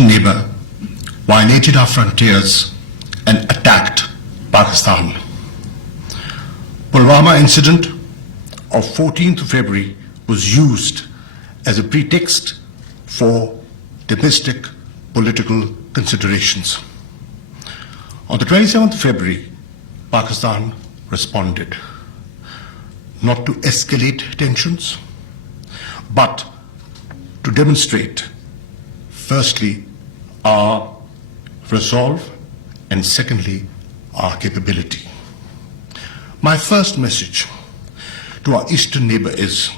eastern neighbor violated our frontiers and attacked Pakistan. Pulwama incident of 14th of February was used as a pretext for domestic political considerations. On the 27th of February, Pakistan responded, not to escalate tensions, but to demonstrate, firstly, our resolve, and secondly, our capability. My first message to our eastern neighbor is,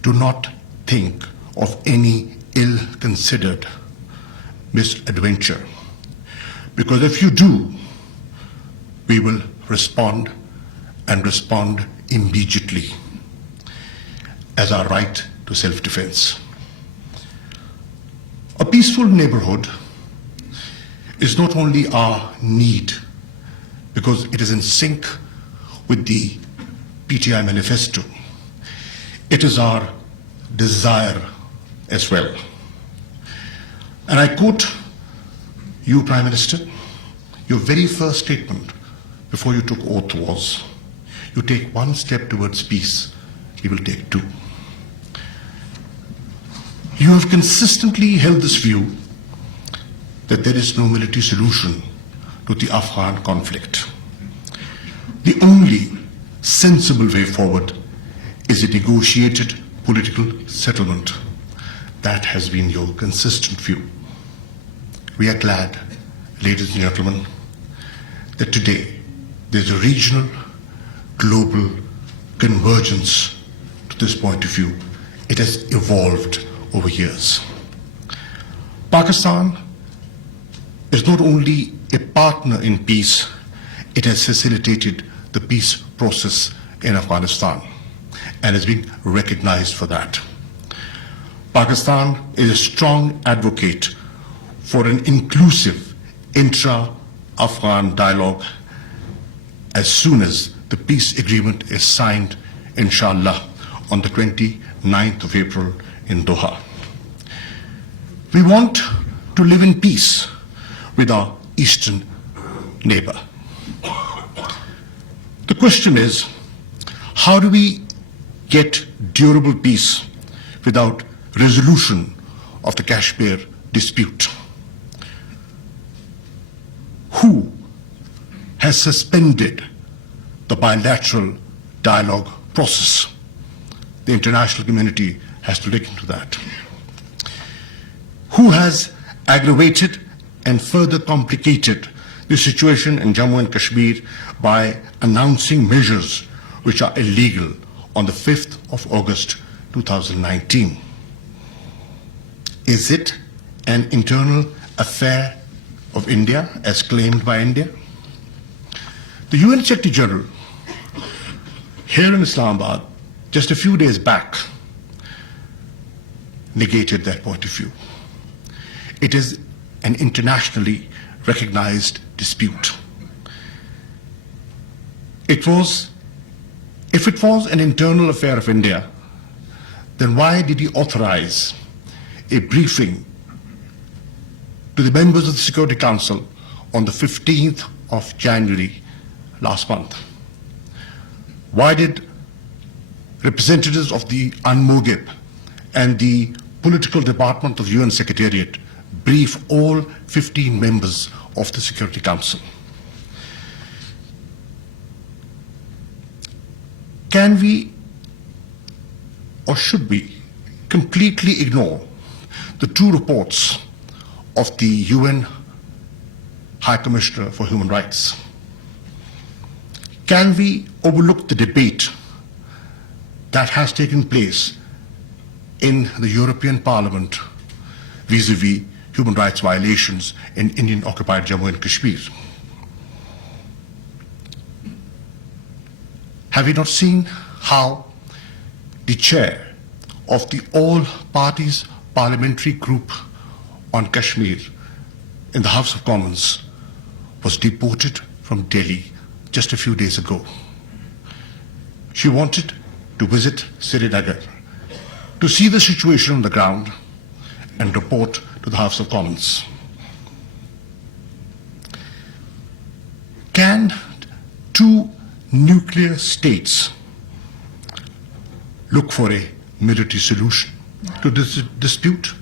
do not think of any ill-considered misadventure, because if you do, we will respond and respond immediately as our right to self-defense. A peaceful neighborhood is not only our need, because it is in sync with the PTI manifesto, it is our desire as well. And I quote you, Prime Minister, your very first statement before you took oath was, you take one step towards peace, we will take two. You have consistently held this view that there is no military solution to the Afghan conflict. The only sensible way forward is a negotiated political settlement. That has been your consistent view. We are glad, ladies and gentlemen, that today there's a regional, global convergence to this point of view. It has evolved over years. Pakistan is not only a partner in peace, it has facilitated the peace process in Afghanistan and has been recognized for that. Pakistan is a strong advocate for an inclusive intra-Afghan dialogue as soon as the peace agreement is signed, inshallah, on the 29th of April in Doha. We want to live in peace with our eastern neighbor. The question is, how do we get durable peace without resolution of the Kashmir dispute? Who has suspended the bilateral dialogue process? The international community has to look into that. Who has aggravated and further complicated the situation in Jammu and Kashmir by announcing measures which are illegal on the 5th of August 2019? Is it an internal affair of India, as claimed by India? The UN Secretary General here in Islamabad just a few days back negated that point of view. It is an internationally recognized dispute. If it was an internal affair of India, then why did he authorize a briefing to the members of the Security Council on the 15th of January last month? Why did representatives of the UNMOGIP and the political department of UN Secretariat brief all 15 members of the Security Council? Can we, or should we, completely ignore the two reports of the UN High Commissioner for Human Rights? Can we overlook the debate that has taken place in the European Parliament vis-à-vis human rights violations in Indian-occupied Jammu and Kashmir? Have you not seen how the chair of the all-parties parliamentary group on Kashmir in the House of Commons was deported from Delhi just a few days ago? She wanted to visit Srinagar to see the situation on the ground and report to the House of Commons. Can two nuclear states look for a military solution to this dispute?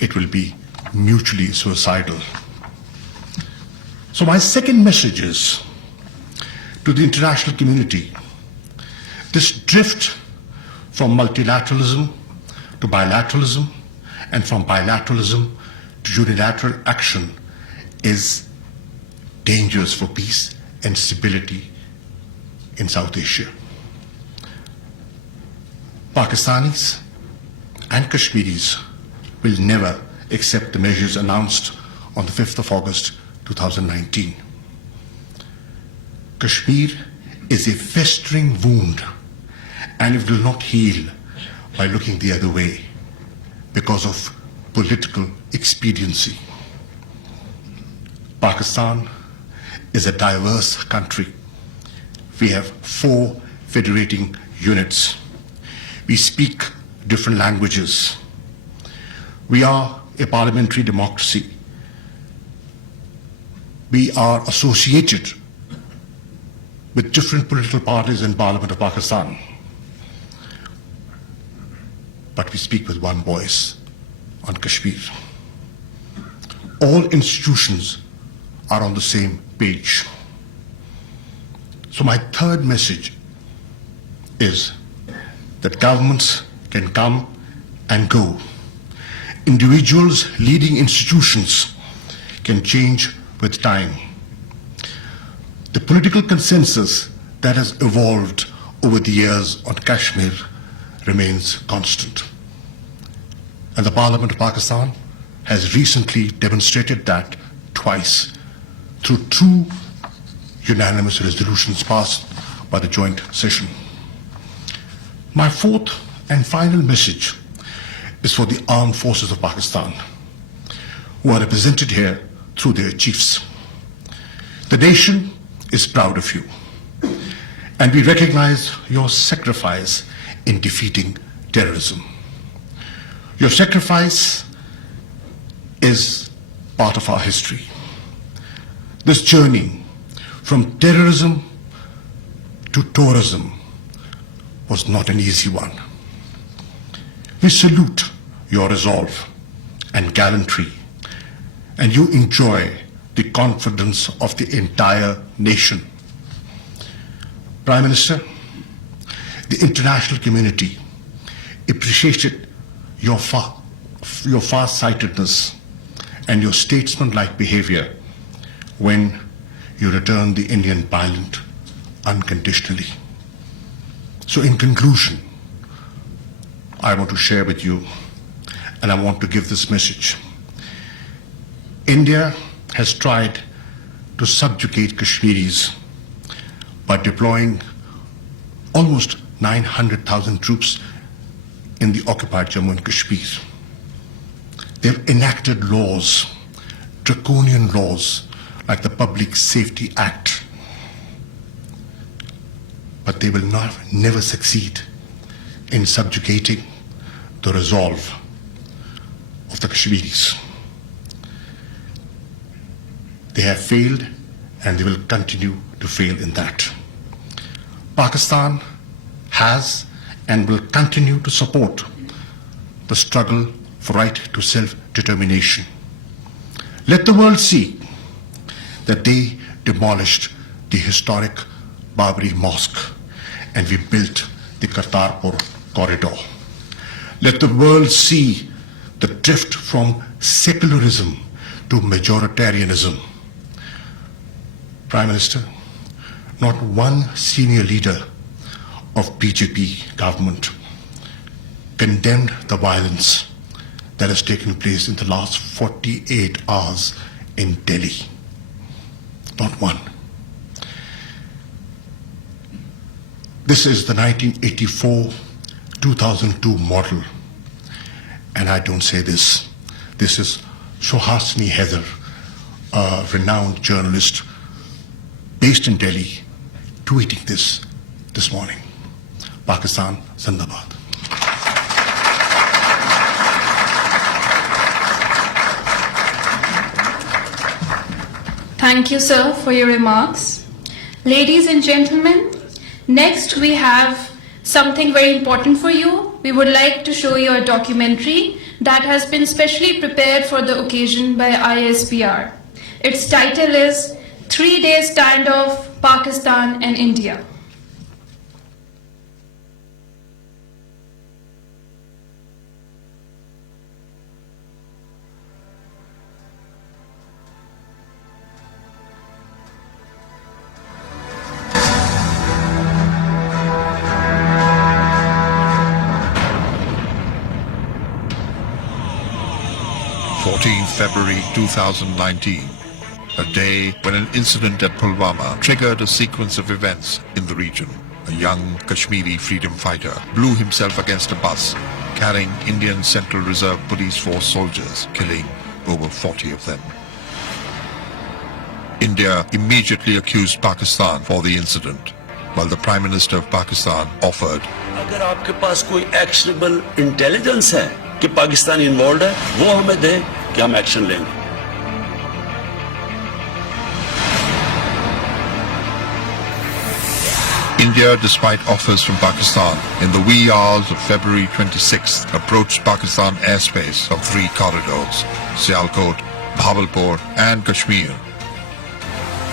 It will be mutually suicidal. So my second message is to the international community: this drift from multilateralism to bilateralism and from bilateralism to unilateral action is dangerous for peace and stability in South Asia. Pakistanis and Kashmiris will never accept the measures announced on the 5th of August 2019. Kashmir is a festering wound, and it will not heal by looking the other way because of political expediency. Pakistan is a diverse country. We have 4 federating units. We speak different languages. We are a parliamentary democracy. We are associated with different political parties in Parliament of Pakistan. But we speak with one voice on Kashmir. All institutions are on the same page. So my third message is that governments can come and go. Individuals leading institutions can change with time. The political consensus that has evolved over the years on Kashmir remains constant. And the Parliament of Pakistan has recently demonstrated that twice through 2 unanimous resolutions passed by the joint session. My fourth and final message is for the armed forces of Pakistan, who are represented here through their chiefs. The nation is proud of you, and we recognize your sacrifice in defeating terrorism. Your sacrifice is part of our history. This journey from terrorism to tourism was not an easy one. We salute your resolve and gallantry, and you enjoy the confidence of the entire nation. Prime Minister, the international community appreciated your far-sightedness and your statesman-like behavior when you returned the Indian pilot unconditionally. So in conclusion, I want to share with you, and I want to give this message. India has tried to subjugate Kashmiris by deploying almost 900,000 troops in the occupied Jammu and Kashmir. They've enacted laws, draconian laws, like the Public Safety Act. But they will never succeed in subjugating the resolve of the Kashmiris. They have failed, and they will continue to fail in that. Pakistan has and will continue to support the struggle for right to self-determination. Let the world see that they demolished the historic Babri Mosque and we built the Kartarpur corridor. Let the world see the drift from secularism to majoritarianism. Prime Minister, not one senior leader of BJP government condemned the violence that has taken place in the last 48 hours in Delhi. Not one. This is the 1984-2002 model. And I don't say this. This is Suhasini Heather, a renowned journalist based in Delhi, tweeting this morning. Pakistan Zindabad. Thank you, sir, for your remarks. Ladies and gentlemen, next we have something very important for you. We would like to show you a documentary that has been specially prepared for the occasion by ISPR. Its title is 3-Day Standoff, Pakistan and India. February 2019, a day when an incident at Pulwama triggered a sequence of events in the region. A young Kashmiri freedom fighter blew himself against a bus carrying Indian Central Reserve Police Force soldiers, killing over 40 of them. India immediately accused Pakistan for the incident, while the Prime Minister of Pakistan offered, अगर आपके पास कोई actionable intelligence है कि Pakistan involved है, वो हमें दे कि हम एक्शन लेंगे. India, despite offers from Pakistan, in the wee hours of February 26th, approached Pakistan airspace of 3 corridors, Sialkot, Bhavalpur and Kashmir.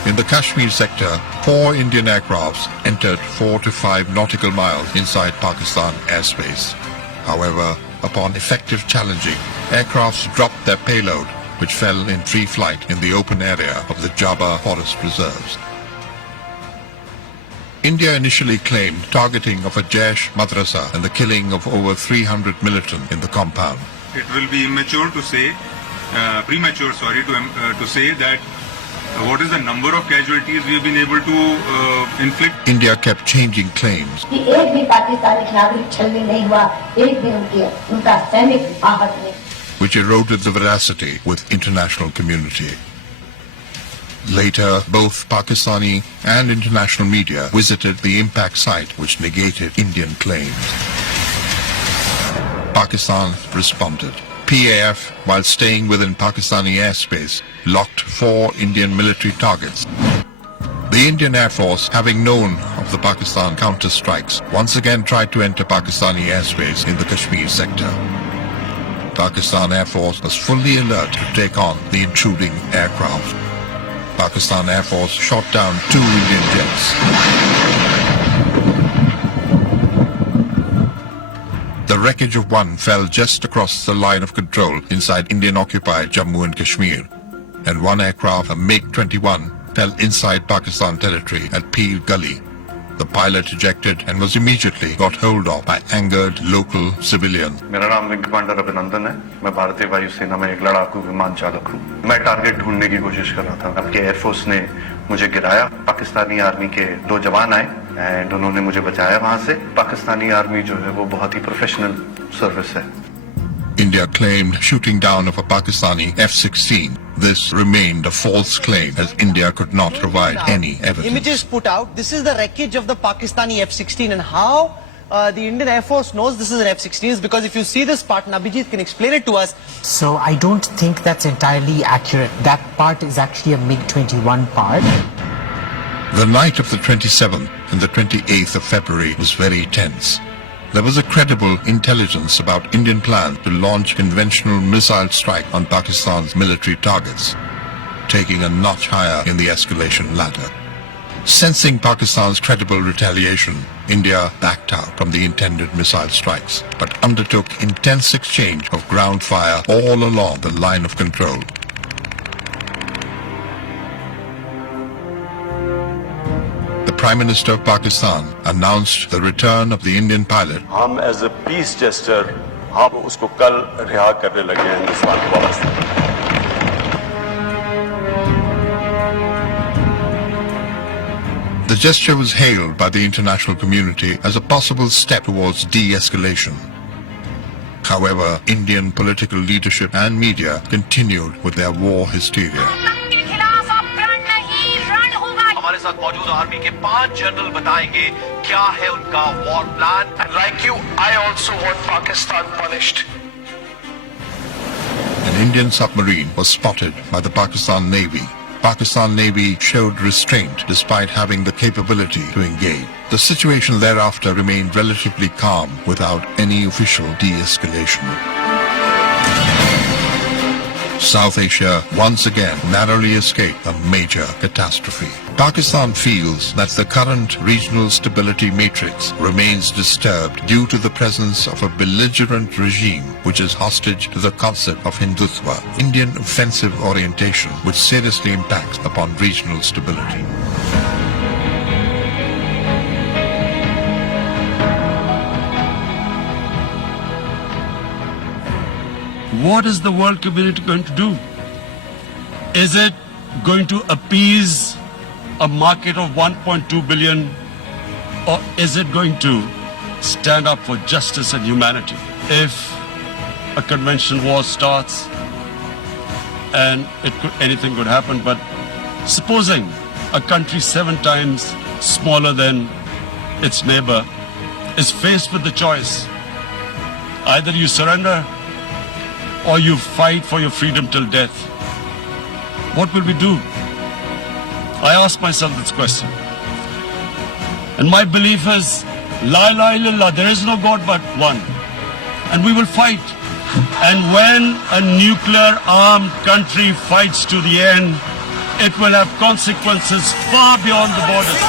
In the Kashmir sector, 4 Indian aircrafts entered 4 to 5 nautical miles inside Pakistan airspace. However, upon effective challenging, aircrafts dropped their payload, which fell in free flight in the open area of the Jabba forest reserves. India initially claimed targeting of a Jaish madrasa and the killing of over 300 militants in the compound. It will be premature to say that what is the number of casualties we have been able to inflict. India kept changing claims, which eroded the veracity with international community. Later, both Pakistani and international media visited the impact site, which negated Indian claims. Pakistan responded. PAF, while staying within Pakistani airspace, locked 4 Indian military targets. The Indian Air Force, having known of the Pakistan counter-strikes, once again tried to enter Pakistani airspace in the Kashmir sector. Pakistan Air Force was fully alert to take on the intruding aircraft. Pakistan Air Force shot down 2 Indian jets. The wreckage of one fell just across the line of control inside Indian-occupied Jammu and Kashmir, and one aircraft, a MiG-21, fell inside Pakistan territory at Peer Gully. The pilot ejected and was immediately got hold of by angered local civilians. मेरा नाम wing commander अभिनंदन है. मैं भारतीय वायुसेना में एक लड़ाकू विमान चालक हूँ. मैं टारगेट ढूंढने की कोशिश कर रहा था. आपके एयरफोर्स ने मुझे गिराया. पाकिस्तानी आर्मी के 2 जवान आए एंड उन्होंने मुझे बचाया वहां से. पाकिस्तानी आर्मी जो है वो बहुत ही प्रोफेशनल सर्विस है. India claimed shooting down of a Pakistani F-16. This remained a false claim as India could not provide any evidence. Images put out, this is the wreckage of the Pakistani F-16, and how the Indian Air Force knows this is an F-16 is because if you see this part, and Abhijit can explain it to us. So I don't think that's entirely accurate. That part is actually a MiG-21 part. The night of the 27th and the 28th of February was very tense. There was a credible intelligence about Indian plan to launch conventional missile strike on Pakistan's military targets, taking a notch higher in the escalation ladder. Sensing Pakistan's credible retaliation, India backed out from the intended missile strikes, but undertook intense exchange of ground fire all along the line of control. The Prime Minister of Pakistan announced the return of the Indian pilot. हम as a peace gesture हम उसको कल रिहा करने लगे हैं हिंदुस्तान को वापस. The gesture was hailed by the international community as a possible step towards de-escalation. However, Indian political leadership and media continued with their war hysteria. हमारे साथ मौजूद आर्मी के 5 जनरल बताएंगे क्या है उनका war plan. And like you, I also want Pakistan punished. An Indian submarine was spotted by the Pakistan Navy. Pakistan Navy showed restraint despite having the capability to engage. The situation thereafter remained relatively calm without any official de-escalation. South Asia once again narrowly escaped a major catastrophe. Pakistan feels that the current regional stability matrix remains disturbed due to the presence of a belligerent regime which is hostage to the concept of Hindutva, Indian offensive orientation, which seriously impacts upon regional stability. What is the world community going to do? Is it going to appease a market of 1.2 billion, or is it going to stand up for justice and humanity? If a conventional war starts, and anything could happen, but supposing a country 7 times smaller than its neighbor is faced with the choice, either you surrender or you fight for your freedom till death, what will we do? I ask myself this question. And my belief is, La ilaha illallah, there is no God but one. And we will fight. And when a nuclear armed country fights to the end, it will have consequences far beyond the borders.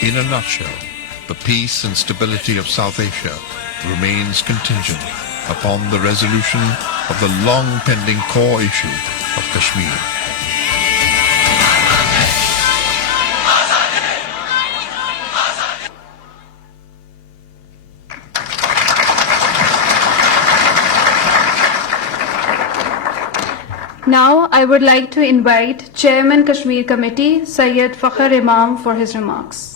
In a nutshell, the peace and stability of South Asia remains contingent upon the resolution of the long-pending core issue of Kashmir. Now I would like to invite Chairman Kashmir Committee Syed Fakhr Imam for his remarks.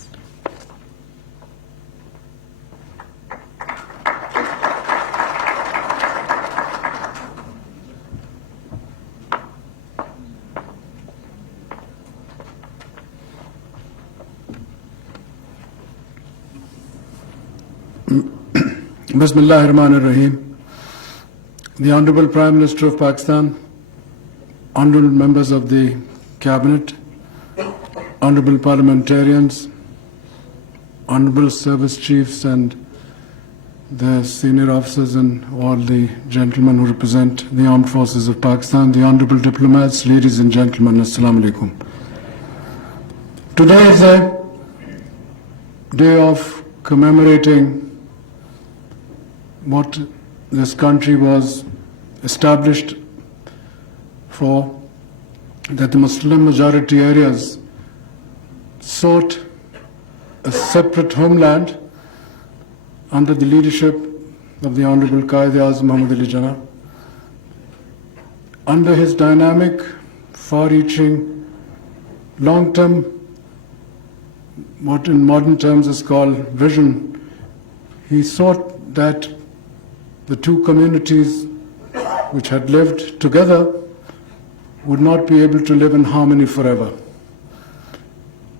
Bismillahirrahmanirrahim. The Honorable Prime Minister of Pakistan, honorable members of the Cabinet, honorable parliamentarians, honorable service chiefs and the senior officers and all the gentlemen who represent the armed forces of Pakistan, the honorable diplomats, ladies and gentlemen, Assalamu alaikum. Today is a day of commemorating what this country was established for, that the Muslim majority areas sought a separate homeland under the leadership of the Honorable Qaid-e-Azam Muhammad Ali Jinnah. Under his dynamic, far-reaching, long-term, what in modern terms is called vision, he sought that the two communities which had lived together would not be able to live in harmony forever.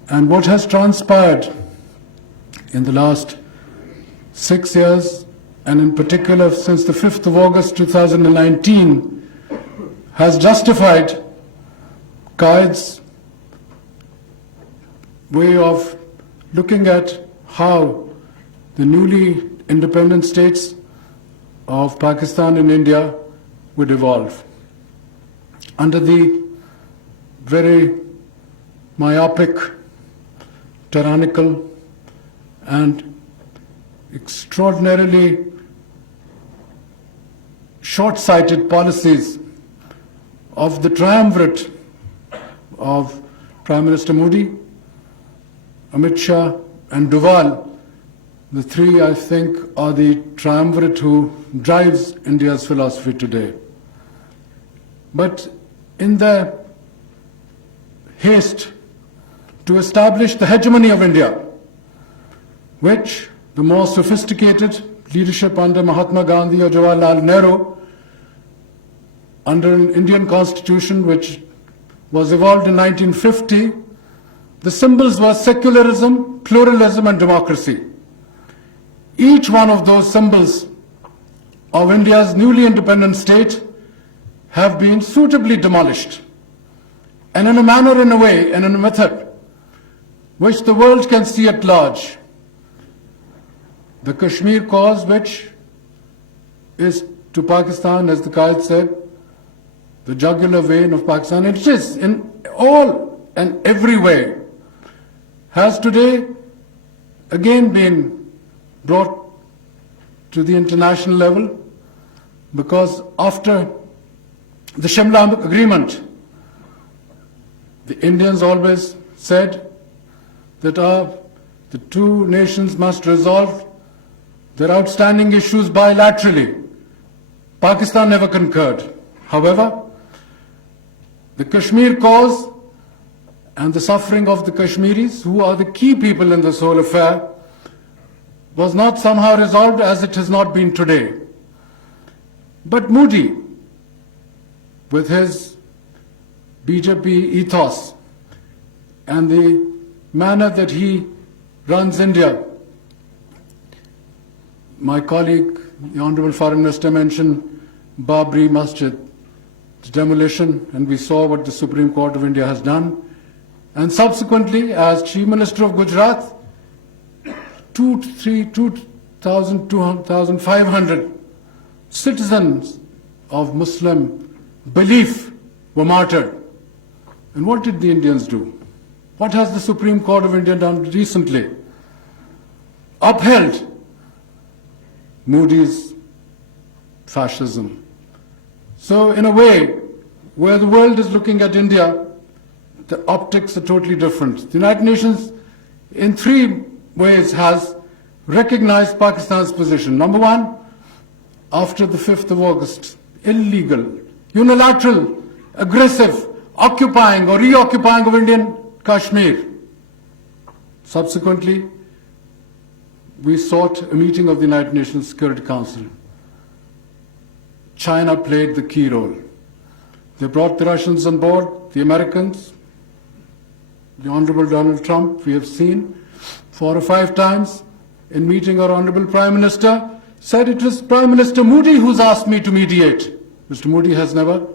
And what has transpired in the last 6 years, and in particular since the 5th of August 2019, has justified Qaid's way of looking at how the newly independent states of Pakistan and India would evolve. Under the very myopic, tyrannical, and extraordinarily short-sighted policies of the triumvirate of Prime Minister Modi, Amit Shah and Doval, The three, I think, are the triumvirate who drives India's philosophy today. But in their haste to establish the hegemony of India, which the more sophisticated leadership under Mahatma Gandhi or Jawaharlal Nehru, under an Indian constitution which was evolved in 1950, the symbols were secularism, pluralism and democracy. Each one of those symbols of India's newly independent state have been suitably demolished, and in a manner, in a way, and in a method which the world can see at large. The Kashmir cause, which is to Pakistan, as the Qaid said, the jugular vein of Pakistan, it is in all and every way, has today again been brought to the international level, because after the Shimla Agreement, the Indians always said that the two nations must resolve their outstanding issues bilaterally. Pakistan never concurred. However, the Kashmir cause and the suffering of the Kashmiris, who are the key people in this whole affair, was not somehow resolved, as it has not been today. But Modi, with his BJP ethos and the manner that he runs India, my colleague, the Honorable Foreign Minister, mentioned Babri Masjid, the demolition, and we saw what the Supreme Court of India has done. And subsequently, as Chief Minister of Gujarat, 2,500 citizens of Muslim belief were martyred. And what did the Indians do? What has the Supreme Court of India done recently? Upheld Modi's fascism. So in a way, where the world is looking at India, the optics are totally different. The United Nations, in three ways, has recognized Pakistan's position. Number one, after the 5th of August, illegal, unilateral, aggressive, occupying or reoccupying of Indian Kashmir. Subsequently, we sought a meeting of the United Nations Security Council. China played the key role. They brought the Russians on board, the Americans, the Honorable Donald Trump, we have seen 4 or 5 times in meeting our Honorable Prime Minister, said it was Prime Minister Modi who's asked me to mediate. Mr. Modi has never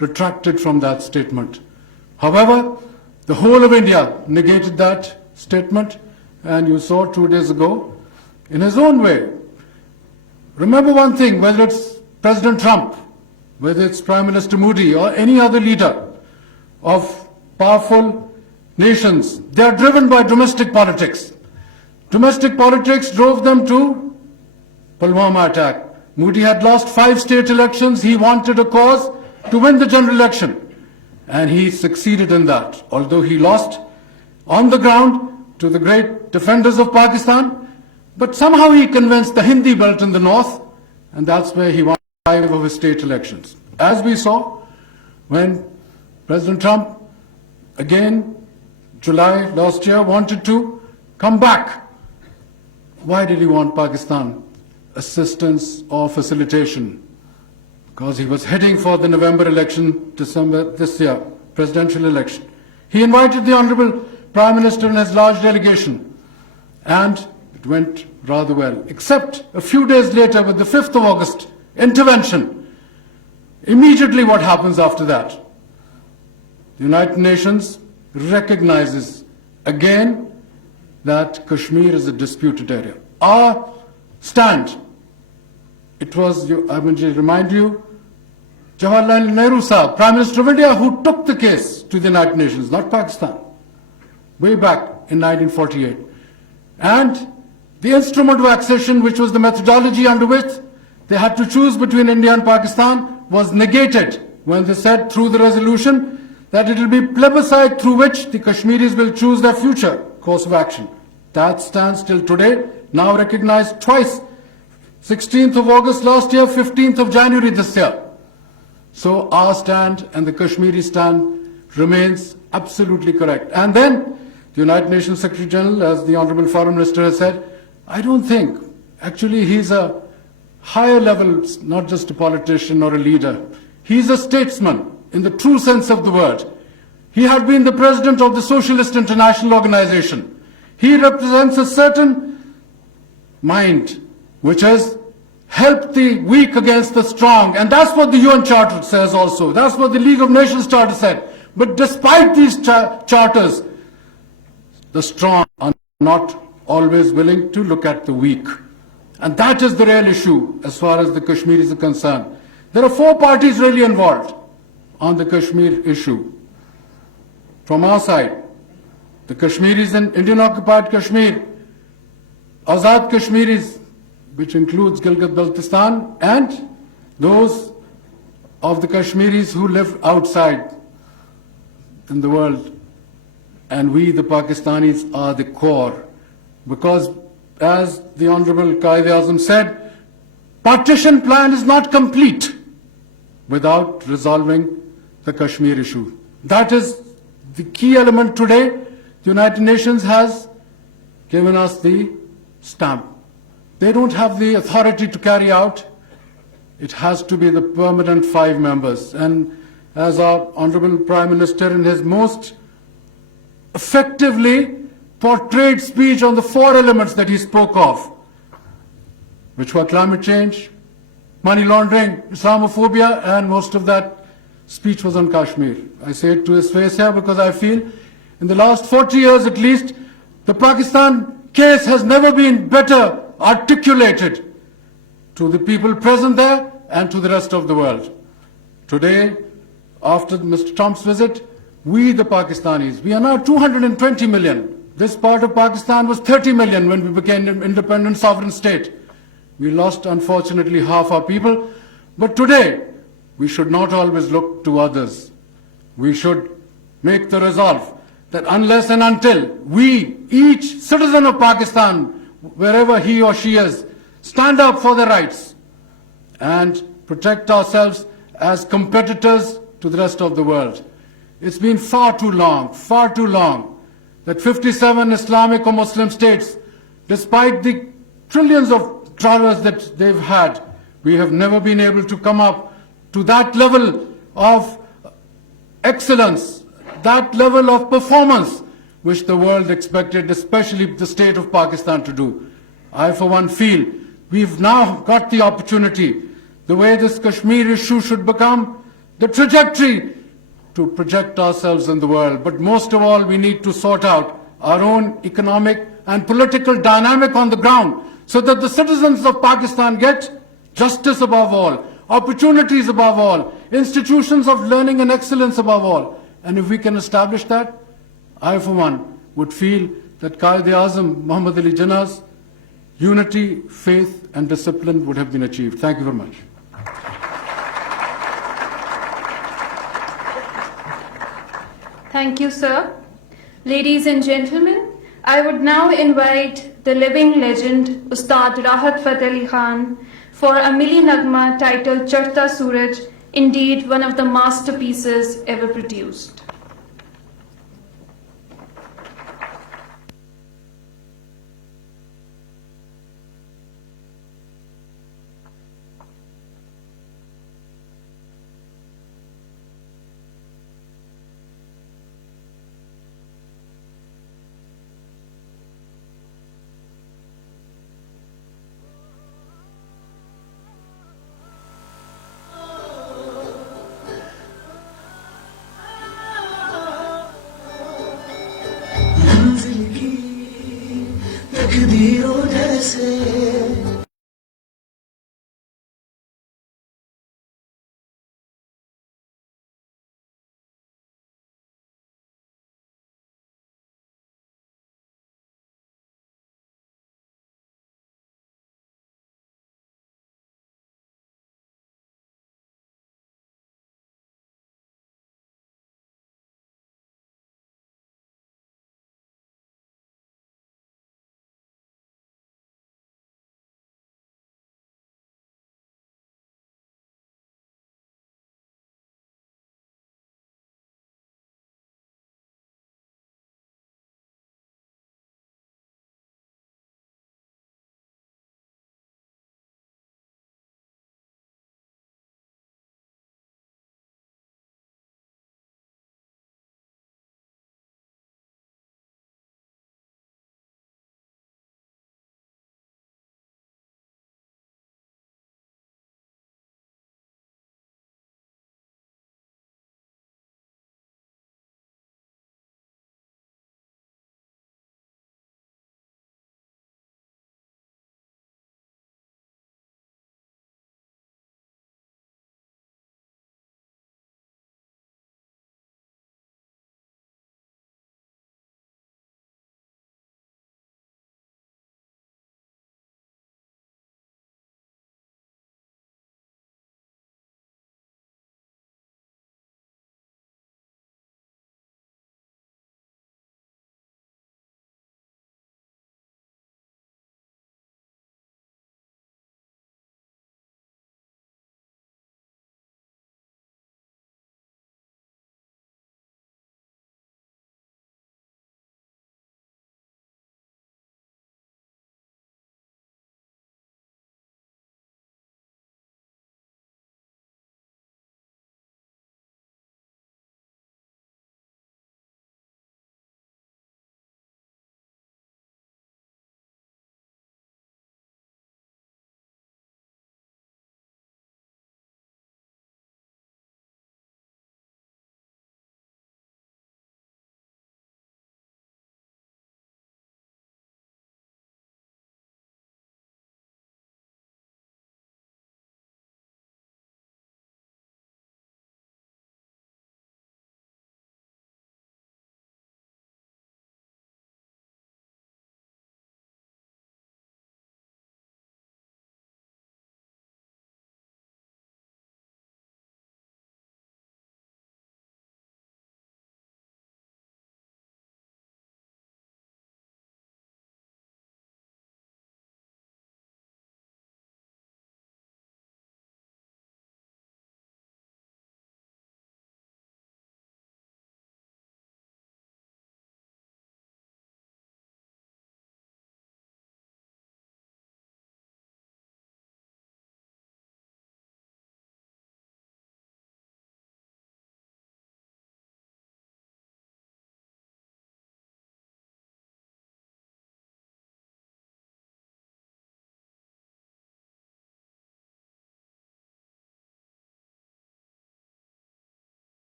retracted from that statement. However, the whole of India negated that statement, and you saw 2 days ago, in his own way. Remember one thing, whether it's President Trump, whether it's Prime Minister Modi or any other leader of powerful nations, they are driven by domestic politics. Domestic politics drove them to Pulwama attack. Modi had lost 5 state elections. He wanted a cause to win the general election, and he succeeded in that. Although he lost on the ground to the great defenders of Pakistan, but somehow he convinced the Hindi belt in the north, and that's where he won 5 of his state elections. As we saw when President Trump, again, July last year, wanted to come back. Why did he want Pakistan assistance or facilitation? Because he was heading for the November election, December this year, presidential election. He invited the Honorable Prime Minister and his large delegation, and it went rather well, except a few days later with the 5th of August intervention. Immediately what happens after that? The United Nations recognizes again that Kashmir is a disputed area. Our stand, it was, I will remind you, Jawaharlal Nehru Sahib, Prime Minister of India, who took the case to the United Nations, not Pakistan, way back in 1948. And the instrument of accession, which was the methodology under which they had to choose between India and Pakistan, was negated when they said through the resolution that it will be plebiscite through which the Kashmiris will choose their future course of action. That stands till today, now recognized twice, 16th of August last year, 15th of January this year. So our stand and the Kashmiri stand remains absolutely correct. And then the United Nations Secretary General, as the Honorable Foreign Minister has said, I don't think, actually he's a higher level, not just a politician or a leader. He's a statesman in the true sense of the word. He had been the president of the Socialist International Organization. He represents a certain mind which has helped the weak against the strong. And that's what the UN Charter says also. That's what the League of Nations Charter said. But despite these charters, the strong are not always willing to look at the weak. And that is the real issue as far as the Kashmiris are concerned. There are four parties really involved on the Kashmir issue. From our side, the Kashmiris in Indian occupied Kashmir, Azad Kashmiris, which includes Gilgit-Baltistan, and those of the Kashmiris who live outside in the world. And we, the Pakistanis, are the core. Because, as the Honorable Quaid-e-Azam said, partition plan is not complete without resolving the Kashmir issue. That is the key element today. The United Nations has given us the stamp. They don't have the authority to carry out. It has to be the permanent 5 members. And as our Honorable Prime Minister in his most effectively portrayed speech on the 4 elements that he spoke of, which were climate change, money laundering, Islamophobia, and most of that speech was on Kashmir. I say it to his face here because I feel in the last 40 years at least, the Pakistan case has never been better articulated to the people present there and to the rest of the world. Today, after Mr. Trump's visit, we the Pakistanis, we are now 220 million. This part of Pakistan was 30 million when we became an independent sovereign state. We lost, unfortunately, half our people. But today, we should not always look to others. We should make the resolve that unless and until we, each citizen of Pakistan, wherever he or she is, stand up for their rights and protect ourselves as competitors to the rest of the world. It's been far too long, that 57 Islamic or Muslim states, despite the trillions of dollars that they've had, we have never been able to come up to that level of excellence, that level of performance which the world expected, especially the state of Pakistan, to do. I, for one, feel we've now got the opportunity, the way this Kashmir issue should become the trajectory to project ourselves in the world. But most of all, we need to sort out our own economic and political dynamic on the ground so that the citizens of Pakistan get justice above all, opportunities above all, institutions of learning and excellence above all. And if we can establish that, I, for one, would feel that Quaid-e-Azam Muhammad Ali Jinnah's unity, faith and discipline would have been achieved. Thank you very much. Thank you, sir. Ladies and gentlemen, I would now invite the living legend, Ustad Rahat Fateh Ali Khan, for a Mili Nagma titled Chadhta Suraj, indeed one of the masterpieces ever produced. तकदीरों जैसे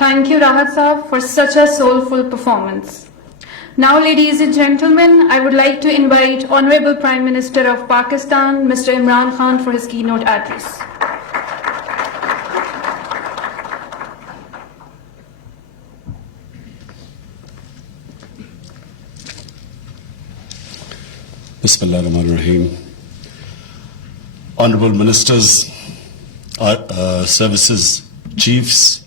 Thank you, Rahat Saab, for such a soulful performance. Now, ladies and gentlemen, I would like to invite Honorable Prime Minister of Pakistan, Mr. Imran Khan, for his keynote address. Bismillahirrahmanirrahim. Honorable Ministers, Services Chiefs,